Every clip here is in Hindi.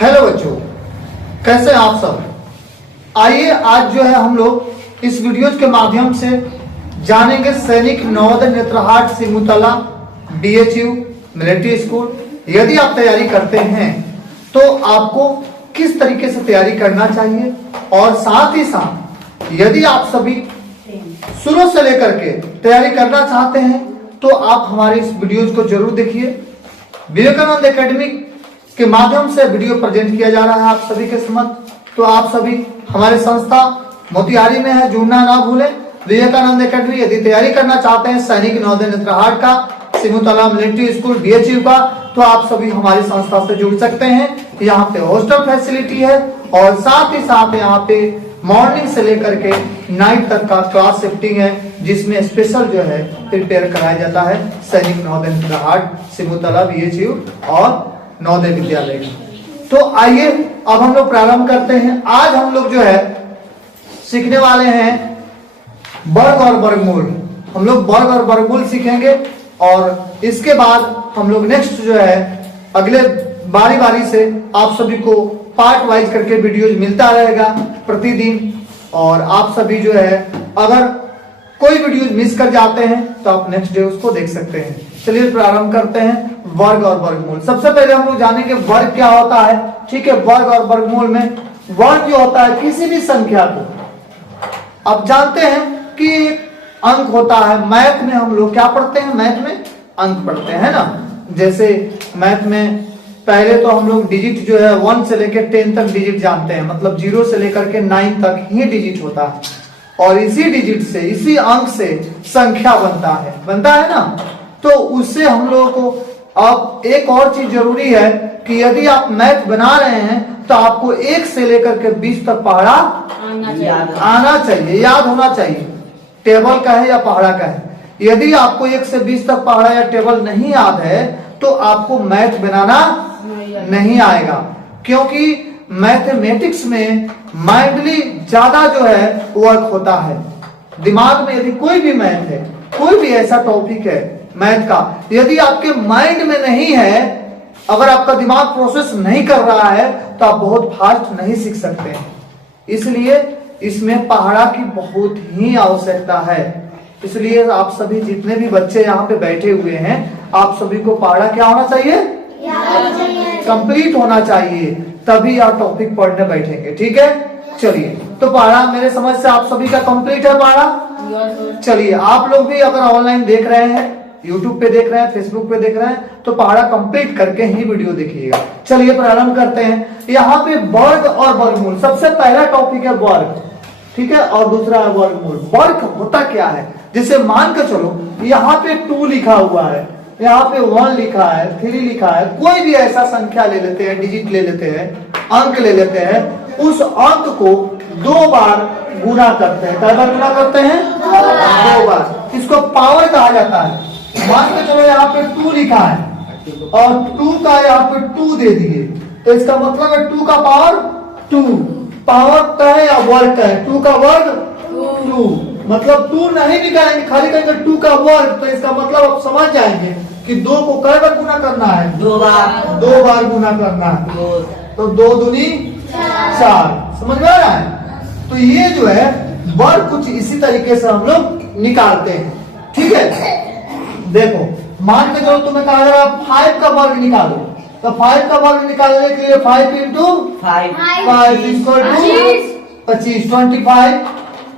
हेलो बच्चों, कैसे हैं आप सब। आइए आज जो है हम लोग इस वीडियो के माध्यम से जानेंगे Sainik Navodaya Netarhat Simultala BHU military school. यदि आप तैयारी करते हैं तो आपको किस तरीके से तैयारी करना चाहिए, और साथ ही साथ यदि आप सभी शुरू से लेकर के तैयारी करना चाहते हैं तो आप हमारे इस वीडियो को जरूर देखिए। विवेकानंद एकेडमी के माध्यम से वीडियो प्रेजेंट किया जा रहा है आप सभी के समक्ष। तो आप सभी हमारे संस्था मोतिहारी में है, जुड़ना ना भूलें। विवेकानंद एकेडमी यदि तैयारी करना चाहते हैं सैनिक नवोदय नेत्रहाट का, सिमुतला मिलिट्री स्कूल BHU का, तो आप सभी हमारी संस्था से जुड़ सकते हैं। यहाँ पे हॉस्टल फैसिलिटी है और साथ ही साथ यहाँ पे मॉर्निंग से लेकर के नाइट तक का क्लास शिफ्टिंग है, जिसमें स्पेशल जो है प्रिपेयर कराया जाता है सैनिक नवोदय नेत्रहाट, सिमुतला BHU और नवोदय विद्यालय। तो आइए अब हम लोग प्रारंभ करते हैं। आज हम लोग जो है सीखने वाले हैं वर्ग और वर्गमूल। हम लोग वर्ग और वर्गमूल सीखेंगे और इसके बाद हम लोग नेक्स्ट जो है अगले बारी बारी से आप सभी को पार्ट वाइज करके वीडियोज मिलता रहेगा प्रतिदिन। और आप सभी जो है अगर कोई वीडियो मिस कर जाते हैं तो आप नेक्स्ट डे उसको देख सकते हैं। चलिए प्रारंभ करते हैं वर्ग और वर्गमूल। सबसे पहले हम लोग जानेंगे वर्ग क्या होता है। ठीक है, वर्ग और वर्गमूल में वर्ग जो होता है किसी भी संख्या को, अब जानते हैं कि अंक होता है। मैथ में हम लोग क्या पढ़ते हैं, मैथ में अंक पढ़ते हैं ना। जैसे मैथ में पहले तो हम लोग डिजिट जो है 1 से लेकर 10 तक डिजिट जानते हैं, मतलब 0 से लेकर के 9 तक ही डिजिट होता है। और इसी डिजिट से, इसी अंक से संख्या बनता है ना। तो उससे हम लोगों को अब एक और चीज जरूरी है कि यदि आप मैथ बना रहे हैं तो आपको 1 से लेकर के 20 तक पहाड़ा आना चाहिए, याद होना चाहिए। टेबल का है या पहाड़ा का है। यदि आपको 1 से 20 तक पहाड़ा या टेबल नहीं याद है तो आपको मैथ बनाना नहीं आएगा, क्योंकि मैथमेटिक्स में माइंडली ज्यादा जो है वर्क होता है। दिमाग में यदि कोई भी मैथ है, कोई भी ऐसा टॉपिक है मैथ का, यदि आपके माइंड में नहीं है, अगर आपका दिमाग प्रोसेस नहीं कर रहा है तो आप बहुत फास्ट नहीं सीख सकते हैं। इसलिए इसमें पहाड़ा की बहुत ही आवश्यकता है। इसलिए आप सभी जितने भी बच्चे यहाँ पे बैठे हुए हैं, आप सभी को पहाड़ा क्या होना चाहिए, कंप्लीट होना चाहिए, तभी आप टॉपिक पढ़ने बैठेंगे। ठीक है, चलिए। तो पहाड़ा मेरे समझ से आप सभी का कंप्लीट है पहाड़ा। चलिए, आप लोग भी अगर ऑनलाइन देख रहे हैं, YouTube पे देख रहे हैं, Facebook पे देख रहे हैं, तो पहाड़ा कंप्लीट करके ही वीडियो देखिएगा। चलिए प्रारंभ करते हैं। यहाँ पे वर्ग और वर्गमूल, सबसे पहला टॉपिक है वर्ग, ठीक है, और दूसरा है वर्गमूल। वर्ग होता क्या है, जैसे मान के चलो यहाँ पे 2 लिखा हुआ है, यहाँ पे 1 लिखा है, 3 लिखा है, कोई भी ऐसा संख्या ले लेते हैं, डिजिट ले लेते हैं, अंक ले लेते हैं, उस अंक को 2 बार गुणा करते हैं। कई बार गुणा करते हैं? 2 बार। इसको पावर कहा जाता है। मान के चलो यहाँ पे 2 लिखा है और 2 का यहाँ पे 2 दे दिए, तो इसका मतलब है 2 का पावर 2। पावर का है या वर्ग का है? 2 का वर्ग 2, मतलब 2 नहीं निकालेंगे, खाली कहेंगे 2 का वर्ग, तो इसका मतलब आप समझ जाएंगे कि 2 को कई बार गुना करना है, 2 बार गुना करना है। तो 2 दूनी 4, समझ में आ रहा है। तो ये जो है वर्ग कुछ इसी तरीके से हम लोग निकालते हैं। ठीक है, देखो मान के चलो तुम्हें कहा जा रहा है 5 का वर्ग निकालो, तो 5 का वर्ग निकालने के लिए 5 into 5 इक्वल टू 25, 25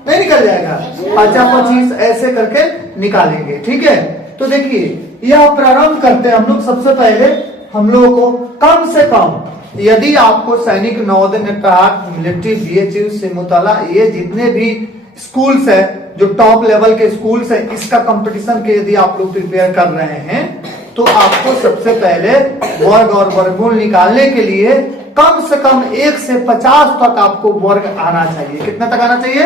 नहीं निकल जाएगा, 25 ऐसे करके निकालेंगे। ठीक है, तो देखिए यह प्रारंभ करते हैं हम लोग। सबसे पहले हम लोगों को कम से कम, यदि आपको सैनिक नवोदय नेत्रहाट, मिलिट्री, BHU, सिमुतला, ये जितने भी स्कूल्स है, जो टॉप लेवल के स्कूल्स है, इसका कंपटीशन के यदि आप लोग प्रिपेयर कर रहे हैं तो आपको सबसे पहले वर्ग और वर्गमूल निकालने के लिए कम से कम 1 से 50 तक आपको वर्ग आना चाहिए। कितना तक आना चाहिए?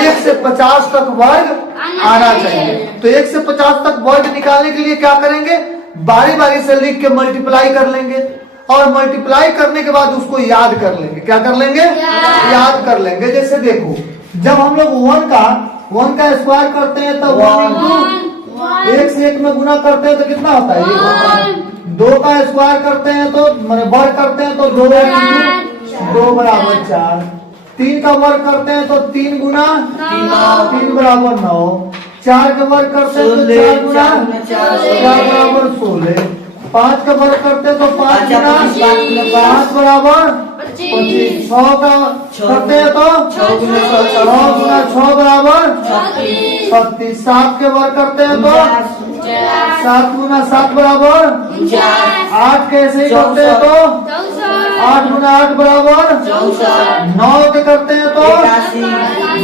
1 से 50 तक वर्ग आना चाहिए। तो 1 से 50 तक वर्ग निकालने के लिए क्या करेंगे, बारी बारी से लिख के मल्टीप्लाई कर लेंगे, और मल्टीप्लाई करने के बाद उसको याद कर लेंगे। क्या कर लेंगे? याद कर लेंगे। जैसे देखो, जब हम लोग 1 का स्क्वायर करते हैं तो 1 into 1 से 1 में गुना करते हैं तो कितना होता है? 2 का स्क्वायर करते हैं तो मैंने वर्ग करते हैं तो 2 2 बराबर 4। 3 का वर्ग करते हैं तो 3 गुना 3 बराबर 9। 4 का वर्ग करते हैं तो 4 गुना 4 बराबर 16। 5 का वर्ग करते हैं तो 5 गुना 5 बराबर 25। 6 का करते हैं तो 6 गुना 6 बराबर 36। 7 के वर्ग करते हैं तो 7 गुना 7 बराबर 8 कैसे ही करते हैं तो 8 गुना 8 बराबर 9 के करते हैं तो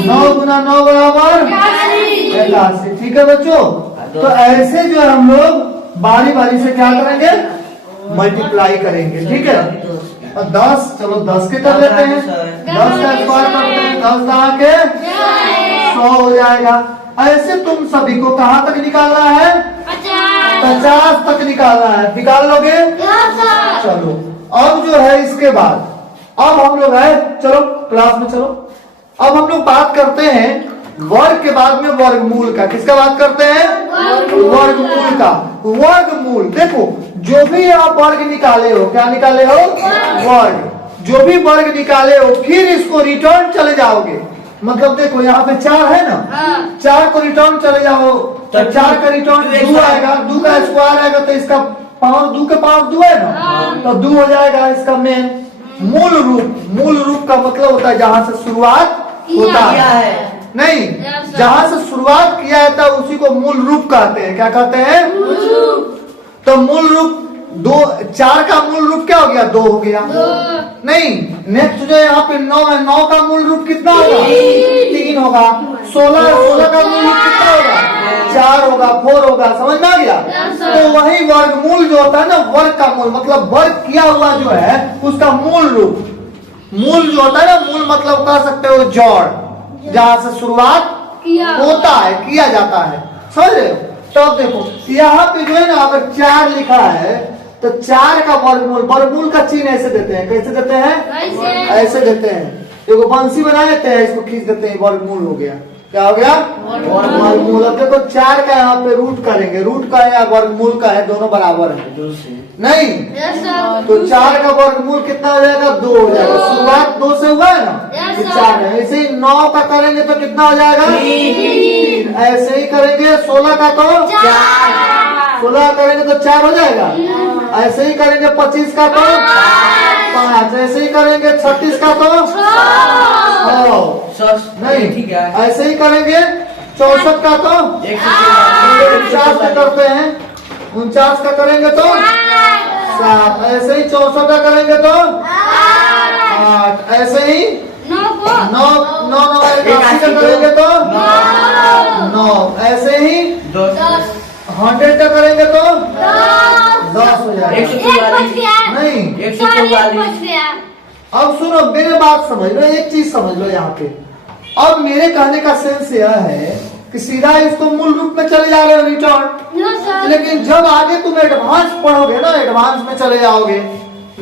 9 गुना 9 बराबर 81। ठीक है बच्चों, तो ऐसे जो है हम लोग बारी बारी से क्या करेंगे, मल्टीप्लाई करेंगे। ठीक है, और 10, चलो 10 के कर लेते हैं। 10 का स्क्वायर करते हैं, 10 दहा के 100 हो जाएगा। ऐसे तुम सभी को कहाँ तक निकालना है, 50 तक निकालना है। निकाल लोगे? चलो अब जो है इसके बाद अब हम लोग है, चलो क्लास में चलो। अब हम लोग बात करते हैं वर्ग के बाद में वर्गमूल का। किसका बात करते हैं? वर्गमूल का। वर्गमूल देखो, जो भी आप वर्ग निकाले हो, क्या निकाले हो? वर्ग। जो भी वर्ग निकाले हो फिर इसको रिटर्न चले जाओगे। मतलब देखो यहाँ पे 4 है ना, 4 को रिटर्न चले जाओ तो 4 का रिटर्न 2 आएगा। 2 का स्क्वायर आएगा तो इसका पावर 2 के पावर 2 है ना, तो 2 हो जाएगा इसका मेन। मूल रूप का मतलब होता है जहाँ से शुरुआत होता है, नहीं जहाँ से शुरुआत किया जाता है उसी को मूल रूप कहते हैं। क्या कहते हैं? तो मूल रूप 2, 4 का मूल रूप क्या हो गया? 2 हो गया। नहीं, नेक्स्ट जो यहाँ पे 9 है, 9 का मूल रूप कितना होगा? 3 होगा। 16 का मूल रूप कितना होगा? 4 होगा, 4 होगा। समझ में आ गया? तो वही वर्गमूल जो होता है ना, वर्ग का मूल मतलब वर्ग किया हुआ जो है उसका मूल रूप। मूल जो होता है ना, मूल मतलब कह सकते हो जोड़, जहाँ से शुरुआत होता है, किया जाता है। समझ रहे हो? तो अब देखो यहाँ पे जो है ना, अगर 4 लिखा है तो 4 का वर्गमूल, वर्गमूल का चिन्ह ऐसे देते हैं। कैसे देते हैं? ऐसे देते हैं। देखो बंसी बना देते हैं, इसको खींच देते हैं, वर्गमूल हो गया। क्या हो गया? वर्गमूल। अब देखो 4 का यहाँ पे रूट करेंगे, रूट का है या वर्गमूल का है, दोनों बराबर है नहीं? तो 4 का वर्गमूल कितना हो जाएगा? 2 हो जाएगा। शुरुआत 2 से हुआ है ना, 4 है। ऐसे ही 9 का करेंगे तो कितना हो जाएगा? 3। ऐसे ही करेंगे 16 का तो 16 करेंगे तो 4 हो जाएगा। ऐसे ही करेंगे 25 का तो 5। ऐसे ही करेंगे 36 का तो 6 नहीं, ठीक है। ऐसे ही करेंगे 64 का तो 49 का करते हैं। 49 का करेंगे तो 7। ऐसे ही 64 का करेंगे तो 8। ऐसे ही 9 का करेंगे तो 9। ऐसे ही 100 का करेंगे तो 10 हो जाएगा। नहीं, 144। अब सुनो मेरे बात समझ लो, एक चीज समझ लो यहाँ पे। अब मेरे कहने का सेंस यह है कि सीधा इसको मूल रूप में चले जा रहे हो रिटर्न, लेकिन जब आगे तुम एडवांस पढ़ोगे ना, एडवांस में चले जाओगे,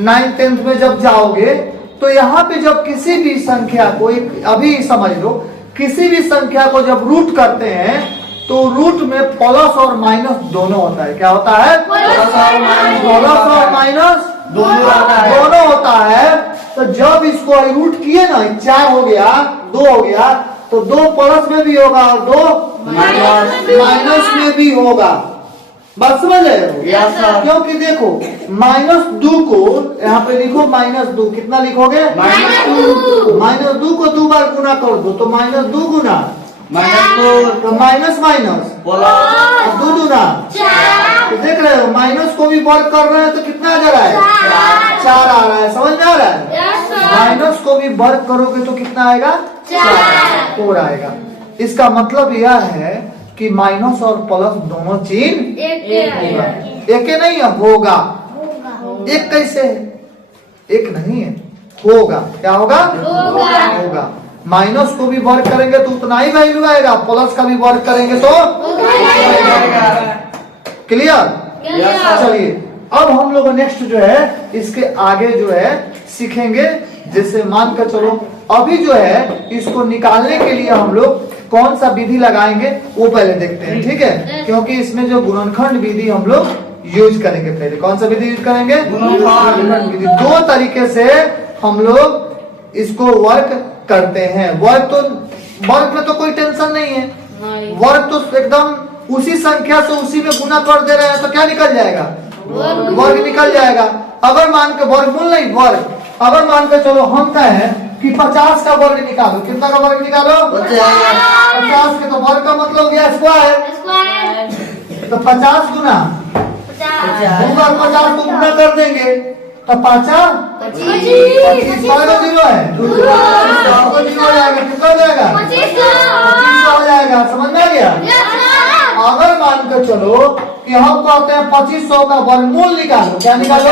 9th 10th में जब जाओगे तो यहाँ पे जब किसी भी संख्या को, अभी समझ लो, किसी भी संख्या को जब रूट करते हैं तो रूट में प्लस और माइनस दोनों होता है। क्या होता है? प्लस और माइनस दोनों होता है। तो जब इसको रूट किए ना, 4 हो गया, 2 हो गया, तो 2 प्लस में भी होगा और 2 माइनस में भी होगा। बात समझ रहे हो? क्योंकि देखो -2 को यहाँ पे लिखो, -2 कितना लिखोगे? -2 को 2 बार गुना कर दो तो -2 गुना तो माइनस 2 दूना। तो देख रहे हो, माइनस को भी वर्ग कर रहे हैं तो कितना आ जा रहा है? 4 आ रहा है। समझ में आ रहा है? माइनस को भी वर्ग करोगे तो कितना आएगा? 4 आएगा। इसका मतलब यह है कि माइनस और प्लस दोनों चिन्ह एक नहीं है, होगा। एक कैसे है? एक नहीं है, होगा। क्या होगा? होगा। माइनस को भी वर्ग करेंगे तो उतना ही वैल्यू आएगा, प्लस का भी वर्ग करेंगे तो क्लियर? चलिए अब हम लोग नेक्स्ट जो है इसके आगे जो है सीखेंगे। जैसे मान कर चलो अभी जो है इसको निकालने के लिए हम लोग कौन सा विधि लगाएंगे वो पहले देखते हैं। ठीक है? क्योंकि इसमें जो गुणनखंड विधि हम लोग यूज करेंगे। पहले कौन सा विधि यूज करेंगे? गुणनखंड विधि। दो तरीके से हम लोग इसको वर्क करते हैं। वर्क में तो कोई टेंशन नहीं है, वर्क तो एकदम उसी संख्या से उसी में गुना कर दे रहे हैं तो क्या निकल जाएगा? वर्ग निकल जाएगा। अगर मान के वर्गमूल नहीं, वर्ग अगर मान के चलो हम कहें कि 50 का वर्ग निकालो, कितना का वर्ग निकालो? 50 के तो वर्ग का मतलब हो गया स्क्वायर। तो 50 गुना 50 को गुना कर देंगे तो 25 जीरो है, 25 हो जाएगा। कितना हो जाएगा? 25 हो जाएगा। समझ में आ गया? अगर मान के चलो कि हम कहते हैं 2500 का वर्गमूल निकालो, क्या निकालो?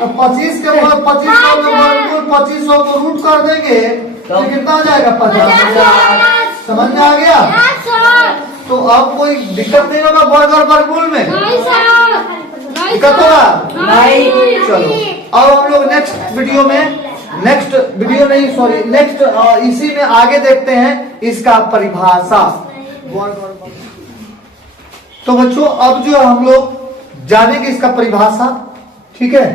तो 25 के वर्गमूल 2500 को रूट कर देंगे तो कितना हो जाएगा? 50। समझ में आ गया? तो अब कोई दिक्कत नहीं होगा वर्ग और वर्गमूल में? दिक्कत होगा? चलो अब हम लोग नेक्स्ट वीडियो इसी में आगे देखते हैं इसका परिभाषा। तो बच्चों अब जो हम लोग जानेंगे इसका परिभाषा, ठीक है,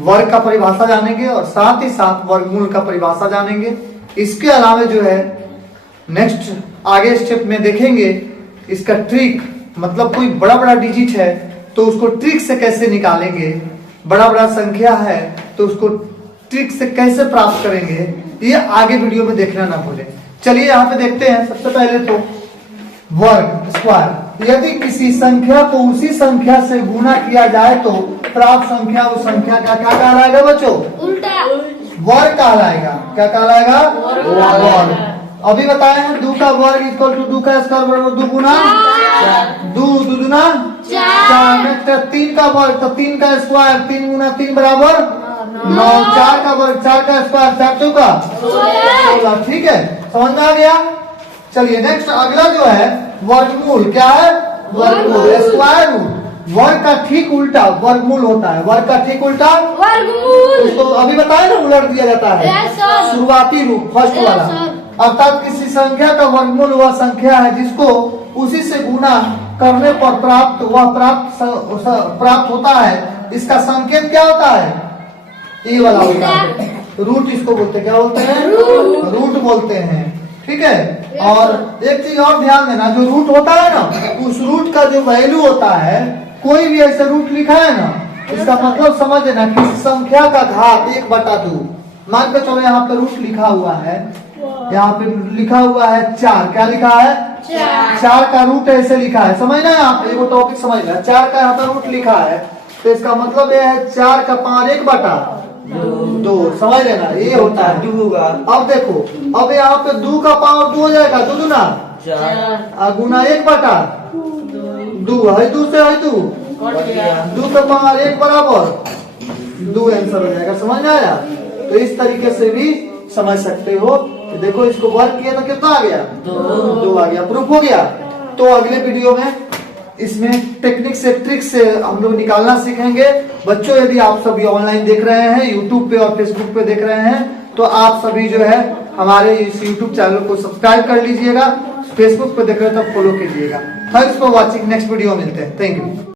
वर्ग का परिभाषा जानेंगे और साथ ही साथ वर्गमूल का परिभाषा जानेंगे। इसके अलावा जो है नेक्स्ट आगे स्टेप में देखेंगे इसका ट्रिक, मतलब कोई बड़ा बड़ा डिजिट है तो उसको ट्रिक से कैसे निकालेंगे, बड़ा बड़ा संख्या है तो उसको ट्रिक से कैसे प्राप्त करेंगे, ये आगे वीडियो में देखना ना भूलें। चलिए यहाँ पे देखते हैं। सबसे पहले तो वर्ग स्क्वायर, यदि किसी संख्या को उसी संख्या से गुना किया जाए तो प्राप्त संख्या उस संख्या का क्या कहलाएगा बच्चों? उल्टा वर्ग कहलाएगा। क्या कहलाएगा? वर्ग। अभी बताए हैं 2 का वर्ग इक्वल टू 2 का स्क्वायर बराबर 2 गुना 2 दूना 4। नेक्स्ट 3 का वर्ग तो 3 का स्क्वायर 3 गुना 3 बराबर 9। 4 का वर्ग 4 का स्क्वायर 4 चौका 16। ठीक है, समझ में आ गया? चलिए नेक्स्ट अगला जो है वर्गमूल। क्या है? वर्गमूल। स्क्वायर रूट वर्ग का ठीक उल्टा वर्गमूल होता है। वर्ग का ठीक उल्टा वर्गमूल। तो अभी बताया ना, उलट दिया जाता है। शुरुआती रूप फर्स्ट वाला, अर्थात किसी संख्या का वर्गमूल वह संख्या है जिसको उसी से गुना करने पर प्राप्त होता है। इसका संकेत क्या होता है? ये वाला होता है रूट। इसको बोलते हैं, क्या बोलते हैं? रूट बोलते हैं। ठीक है, और एक चीज और ध्यान देना, जो रूट होता है ना, उस रूट का जो वैल्यू होता है, कोई भी ऐसे रूट लिखा है ना, इसका मतलब समझ लेना कि संख्या का घात 1/2। मान के चलो यहाँ पे रूट लिखा हुआ है, यहाँ पे लिखा हुआ है 4। क्या लिखा है? 4 का रूट ऐसे लिखा है। समझना है आप, ये टॉपिक समझना। 4 का यहाँ पे रूट लिखा है तो इसका मतलब यह है 4 का पावर 1/2। समझ लेना, ये होता है। अब देखो, अब यहाँ पे 2 का पावर 2 हो जाएगा, 2 दूना 4 गुना 1/2 है, 2 से है 2 का पावर 1 बराबर 2 आंसर हो जाएगा। समझ में आया? तो इस तरीके से भी समझ सकते हो। देखो इसको वर्क किया तो कितना आ गया? 2 आ गया। प्रूफ हो गया। तो अगले वीडियो में इसमें टेक्निक से ट्रिक से हम लोग निकालना सीखेंगे। बच्चों यदि आप सभी ऑनलाइन देख रहे हैं, यूट्यूब पे और फेसबुक पे देख रहे हैं, तो आप सभी जो है हमारे इस यूट्यूब चैनल को सब्सक्राइब कर लीजिएगा। फेसबुक पे देख रहे हैं तो फॉलो कीजिएगा। Thanks for watching. Next video मिलते हैं। Thank you.